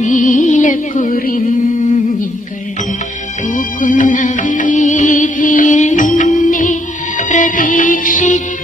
നീലക്കുറിഞ്ഞികൾ പൂക്കുന്ന വീതിയിൽ നിന്നെ പ്രതീക്ഷിച്ചു.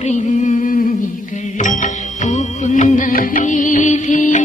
നീലക്കുറിഞ്ഞികൾ പൂക്കുന്ന വീതിയേ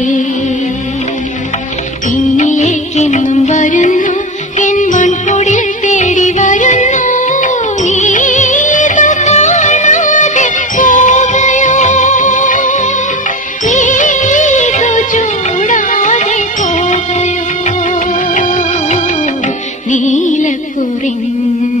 കുറിഞ്ഞു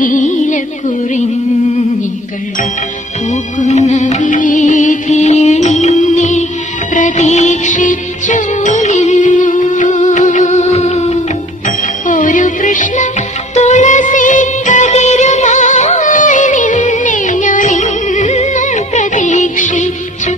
നീലക്കുറിഞ്ഞികൾ പൂക്കുന്ന പ്രതീക്ഷിച്ചു നിന്നു. ഒരു കൃഷ്ണ തുളസി കതിരുമായി നിന്നെ പ്രതീക്ഷിച്ചു